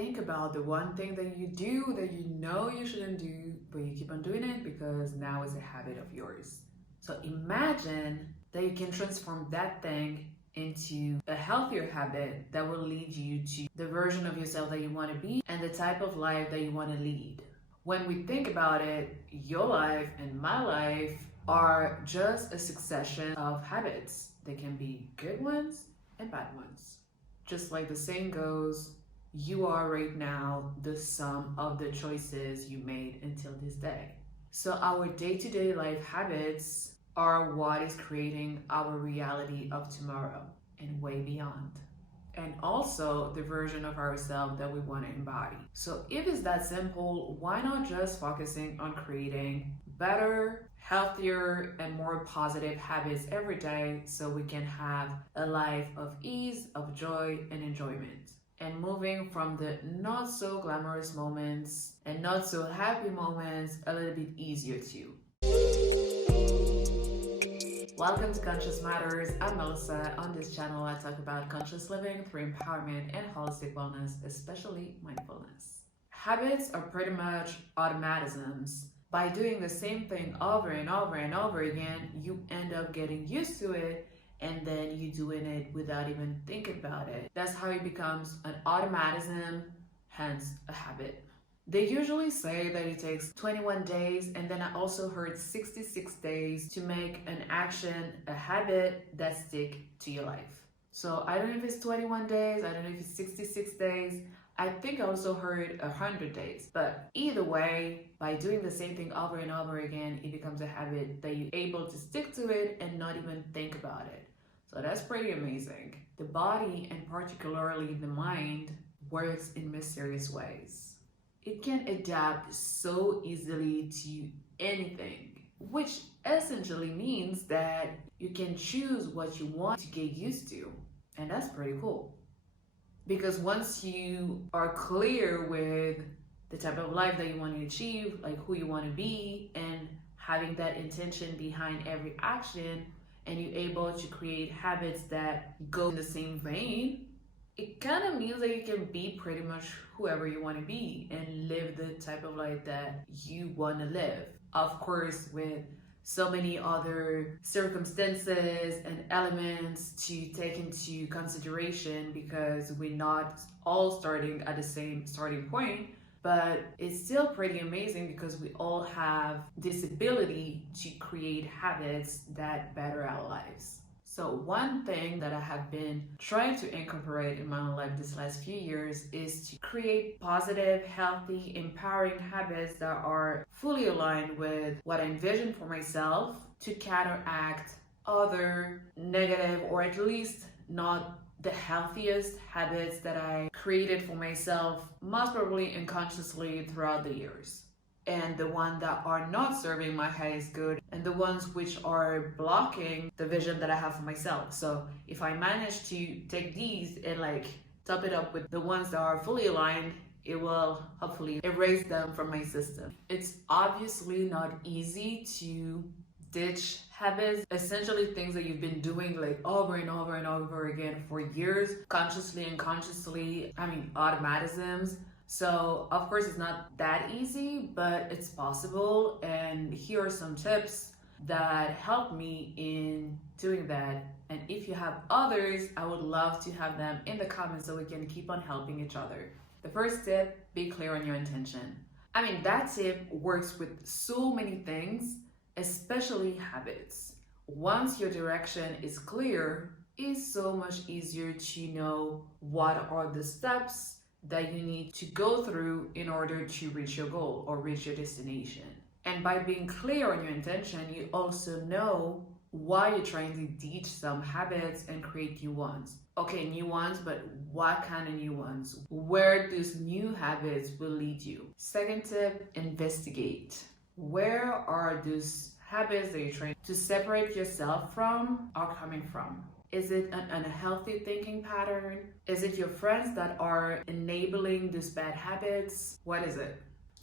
think about the one thing that you do that you know you shouldn't do, but you keep on doing it because now it's a habit of yours. So imagine that you can transform that thing into a healthier habit that will lead you to the version of yourself that you want to be and the type of life that you want to lead. When we think about it, your life and my life are just a succession of habits. They can be good ones and bad ones. Just like the saying goes, you are right now the sum of the choices you made until this day. So our day-to-day life habits are what is creating our reality of tomorrow and way beyond. And also the version of ourselves that we want to embody. So if it's that simple, why not just focusing on creating better, healthier, and more positive habits every day so we can have a life of ease, of joy, and enjoyment. And moving from the not so glamorous moments and not so happy moments a little bit easier too. Welcome to Conscious Matters. I'm Melissa. On this channel, I talk about conscious living through empowerment and holistic wellness, especially mindfulness. Habits are pretty much automatisms. By doing the same thing over and over and over again, you end up getting used to it, and then you're doing it without even thinking about it. That's how it becomes an automatism, hence a habit. They usually say that it takes 21 days, and then I also heard 66 days to make an action, a habit that stick to your life. So I don't know if it's 21 days, I don't know if it's 66 days. I think I also heard 100 days. But either way, by doing the same thing over and over again, it becomes a habit that you're able to stick to it and not even think about it. So that's pretty amazing. The body, and particularly the mind, works in mysterious ways. It can adapt so easily to anything, which essentially means that you can choose what you want to get used to. And that's pretty cool. Because once you are clear with the type of life that you want to achieve, like who you want to be, and having that intention behind every action, and you're able to create habits that go in the same vein, it kind of means that you can be pretty much whoever you want to be and live the type of life that you want to live. Of course, with so many other circumstances and elements to take into consideration, because we're not all starting at the same starting point, but it's still pretty amazing because we all have this ability to create habits that better our lives. So one thing that I have been trying to incorporate in my own life this last few years is to create positive, healthy, empowering habits that are fully aligned with what I envision for myself to counteract other negative, or at least not the healthiest habits that I created for myself, most probably unconsciously throughout the years. And the ones that are not serving my highest good, and the ones which are blocking the vision that I have for myself. So if I manage to take these and top it up with the ones that are fully aligned, it will hopefully erase them from my system. It's obviously not easy to ditch habits, essentially things that you've been doing over and over and over again for years, consciously and unconsciously, automatisms. So of course it's not that easy, but it's possible. And here are some tips that helped me in doing that. And if you have others, I would love to have them in the comments so we can keep on helping each other. The first tip, be clear on your intention. That tip works with so many things, especially habits. Once your direction is clear, it's so much easier to know what are the steps that you need to go through in order to reach your goal or reach your destination. And by being clear on your intention, you also know why you're trying to ditch some habits and create new ones. Okay, new ones, but what kind of new ones? Where those new habits will lead you. Second tip, investigate. Where are those habits that you're trying to separate yourself from are coming from? Is it an unhealthy thinking pattern? Is it your friends that are enabling these bad habits? What is it?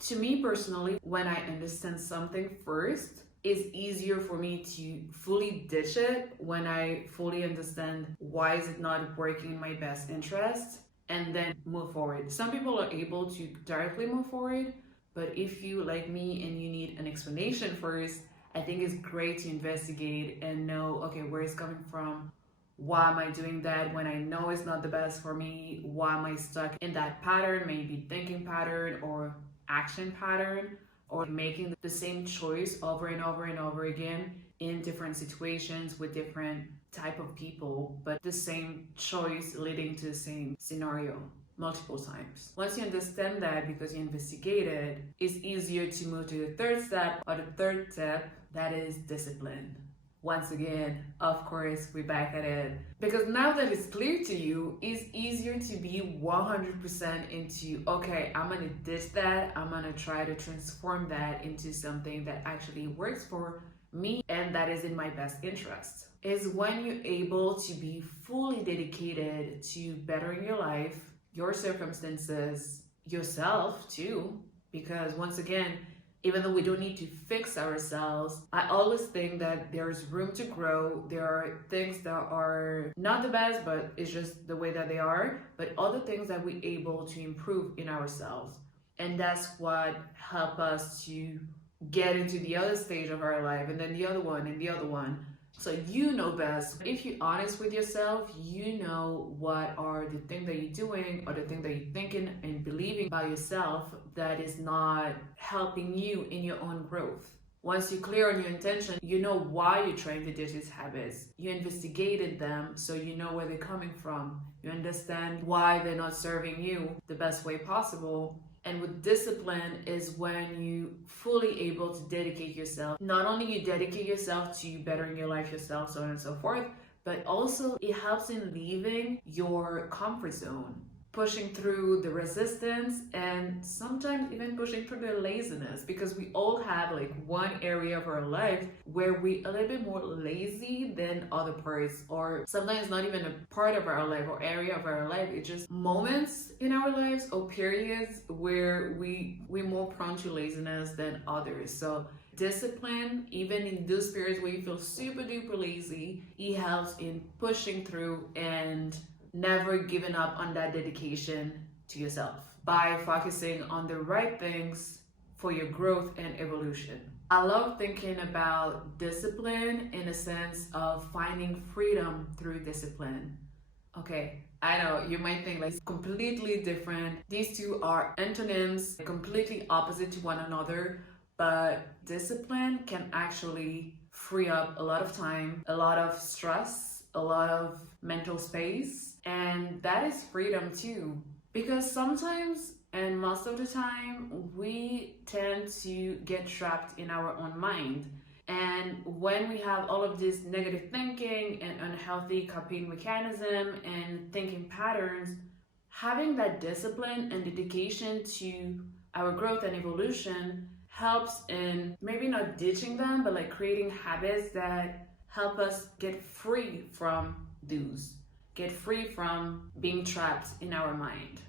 To me personally, when I understand something first, it's easier for me to fully ditch it when I fully understand why is it not working in my best interest. and then move forward. Some people are able to directly move forward, but if you, like me, and you need an explanation first, I think it's great to investigate and know, okay, where it's coming from. Why am I doing that when I know it's not the best for me? Why am I stuck in that pattern, maybe thinking pattern or action pattern, or making the same choice over and over and over again in different situations with different type of people, but the same choice leading to the same scenario multiple times. Once you understand that, because you investigated, it's easier to move to the third step, or the third step, that is discipline. Once again, of course, we're back at it. Because now that it's clear to you, it's easier to be 100% into, okay, I'm gonna ditch that, I'm gonna try to transform that into something that actually works for me and that is in my best interest. Is when you're able to be fully dedicated to bettering your life, your circumstances, yourself too. Because once again, even though we don't need to fix ourselves, I always think that there's room to grow. There are things that are not the best, but it's just the way that they are, but other things that we're able to improve in ourselves. And that's what helps us to get into the other stage of our life, and then the other one, and the other one. So you know best. If you're honest with yourself, you know what are the things that you're doing or the things that you're thinking and believing about yourself that is not helping you in your own growth. Once you're clear on your intention, you know why you're trying to ditch these habits. You investigated them, so you know where they're coming from. You understand why they're not serving you the best way possible. And with discipline is when you fully able to dedicate yourself. Not only you dedicate yourself to bettering your life yourself, so on and so forth, but also it helps in leaving your comfort zone, pushing through the resistance, and sometimes even pushing through the laziness, because we all have like one area of our life where we a little bit more lazy than other parts, or sometimes not even a part of our life or area of our life. It's just moments in our lives or periods where we're more prone to laziness than others. So discipline, even in those periods where you feel super duper lazy, it helps in pushing through and never giving up on that dedication to yourself by focusing on the right things for your growth and evolution. I love thinking about discipline in a sense of finding freedom through discipline. Okay, I know you might think like it's completely different. These two are antonyms, completely opposite to one another, but discipline can actually free up a lot of time, a lot of stress, a lot of mental space, and that is freedom too. Because sometimes, and most of the time, we tend to get trapped in our own mind. And when we have all of this negative thinking and unhealthy coping mechanism and thinking patterns, having that discipline and dedication to our growth and evolution helps in maybe not ditching them, but like creating habits that help us get free from those, get free from being trapped in our mind.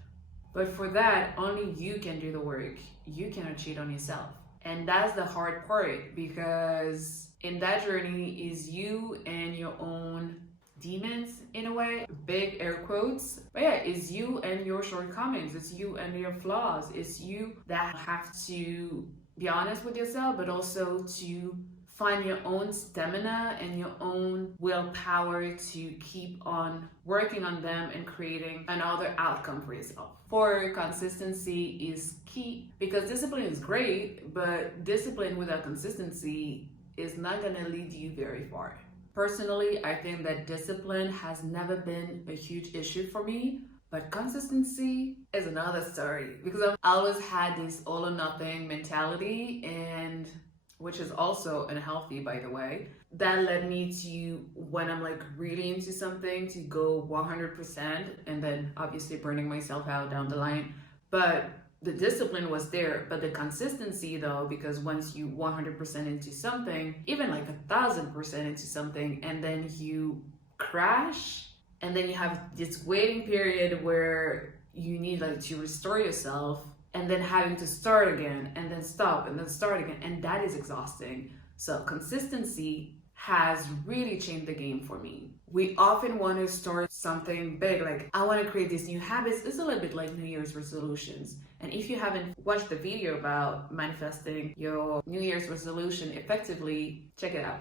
But for that, only you can do the work. You cannot cheat on yourself. And that's the hard part, because in that journey is you and your own demons, in a way, big air quotes. But yeah, it's you and your shortcomings. It's you and your flaws. It's you that have to be honest with yourself, but also to find your own stamina and your own willpower to keep on working on them and creating another outcome for yourself. For consistency is key, because discipline is great, but discipline without consistency is not going to lead you very far. Personally, I think that discipline has never been a huge issue for me, but consistency is another story, because I've always had this all or nothing mentality, and which is also unhealthy, by the way, that led me to, when I'm like really into something, to go 100% and then obviously burning myself out down the line. But the discipline was there, but the consistency though, because once you 100% into something, even like 1,000% into something, and then you crash, and then you have this waiting period where you need like to restore yourself, and then having to start again, and then stop, and then start again, and that is exhausting. So consistency has really changed the game for me. We often want to start something big, like I want to create these new habits. It's a little bit like New Year's resolutions. And if you haven't watched the video about manifesting your New Year's resolution effectively, check it out.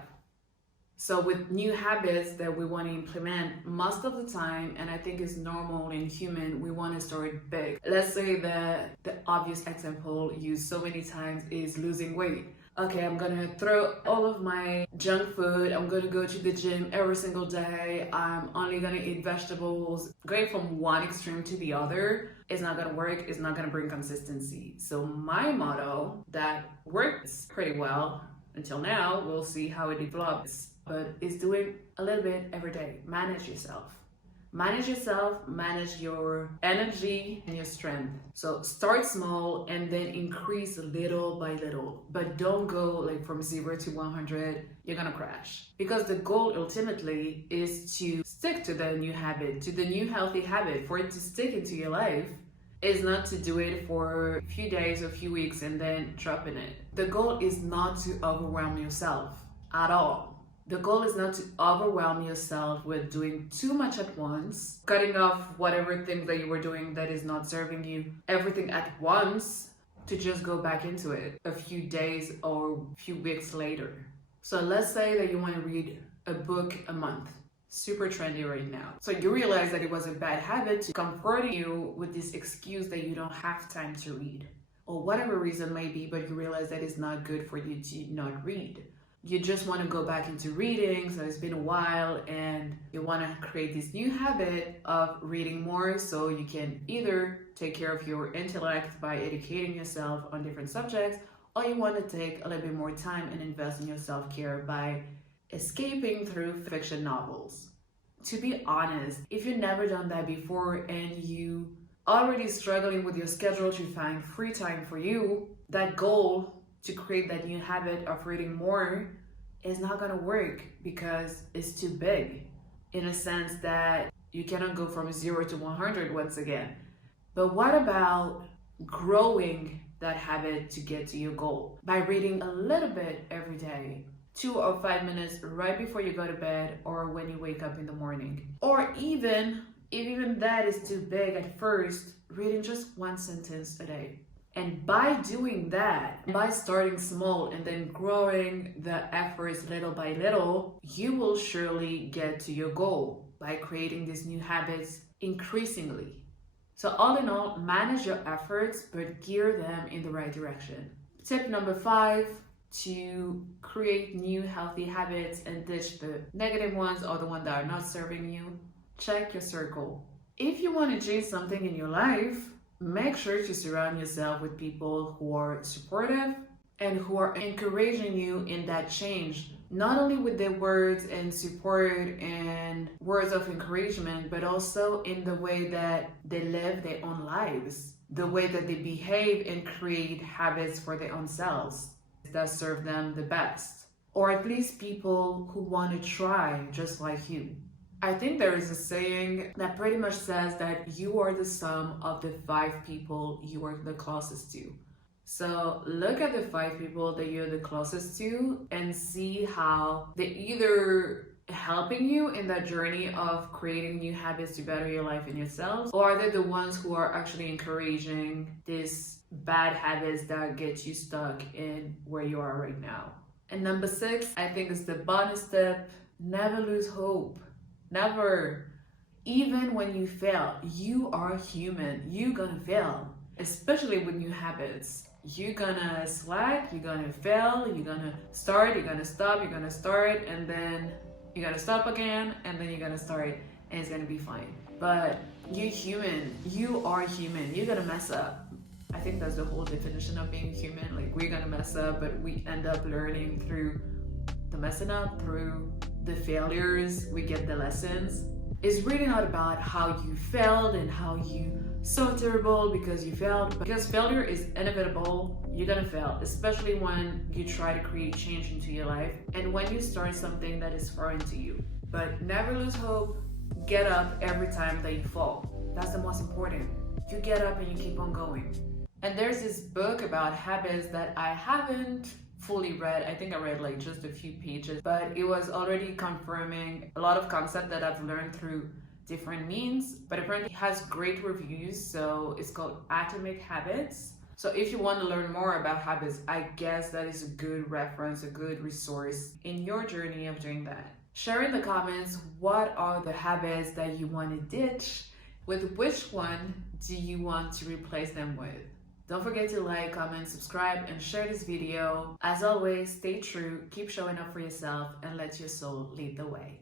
So with new habits that we want to implement, most of the time, and I think it's normal in human, we want to start big. Let's say that the obvious example used so many times is losing weight. Okay, I'm gonna throw all of my junk food. I'm gonna go to the gym every single day. I'm only gonna eat vegetables. Going from one extreme to the other is not gonna work. It's not gonna bring consistency. So my motto that works pretty well until now, we'll see how it develops, but is doing a little bit every day. Manage yourself. Manage yourself, manage your energy and your strength. So start small and then increase little by little, but don't go like from 0 to 100. You're gonna crash, because the goal ultimately is to stick to the new habit, to the new healthy habit. For it to stick into your life is not to do it for a few days or a few weeks and then drop in it. The goal is not to overwhelm yourself at all. The goal is not to overwhelm yourself with doing too much at once, cutting off whatever things that you were doing that is not serving you, everything at once, to just go back into it a few days or a few weeks later. So let's say that you want to read a book a month. Super trendy right now. So you realize that it was a bad habit to comfort you with this excuse that you don't have time to read, or whatever reason may be, but you realize that it's not good for you to not read. You just want to go back into reading, so it's been a while, and you want to create this new habit of reading more so you can either take care of your intellect by educating yourself on different subjects, or you want to take a little bit more time and invest in your self-care by escaping through fiction novels. To be honest, if you've never done that before and you already struggling with your schedule to find free time for you, that goal to create that new habit of reading more is not gonna work, because it's too big, in a sense that you cannot go from 0 to 100 once again. But what about growing that habit to get to your goal by reading a little bit every day, 2 or 5 minutes right before you go to bed or when you wake up in the morning? Or even if that is too big at first, reading just one sentence a day. And by doing that, by starting small and then growing the efforts little by little, you will surely get to your goal by creating these new habits increasingly. So all in all, manage your efforts, but gear them in the right direction. Tip number 5, to create new healthy habits and ditch the negative ones or the ones that are not serving you. Check your circle. If you want to change something in your life, make sure to surround yourself with people who are supportive and who are encouraging you in that change, not only with their words and support and words of encouragement, but also in the way that they live their own lives, the way that they behave and create habits for their own selves that serve them the best, or at least people who want to try just like you. I think there is a saying that pretty much says that you are the sum of the 5 people you are the closest to. So look at the 5 people that you're the closest to and see how they either helping you in that journey of creating new habits to better your life and yourself, or are they the ones who are actually encouraging these bad habits that get you stuck in where you are right now. And number 6, I think is the bonus step: never lose hope. Never. Even when you fail, you are human. You're gonna fail, especially with new habits. You're gonna slack, you're gonna fail, you're gonna start, you're gonna stop, you're gonna start, and then you're gonna stop again, and then you're gonna start, and it's gonna be fine. But you're human. You are human. You're gonna mess up. I think that's the whole definition of being human. Like, we're gonna mess up, but we end up learning through the messing up, through the failures, we get the lessons. It's really not about how you failed and how you so terrible because you failed, because failure is inevitable. You're gonna fail, especially when you try to create change into your life and when you start something that is foreign to you. But never lose hope. Get up every time that you fall. That's the most important. You get up and you keep on going. And there's this book about habits that I haven't fully read. I think I read like just a few pages, but it was already confirming a lot of concepts that I've learned through different means. But apparently it has great reviews, so it's called Atomic Habits. So if you want to learn more about habits, I guess that is a good reference, a good resource in your journey of doing that. Share in the comments, what are the habits that you want to ditch? With which one do you want to replace them with? Don't forget to like, comment, subscribe, and share this video. As always, stay true, keep showing up for yourself, and let your soul lead the way.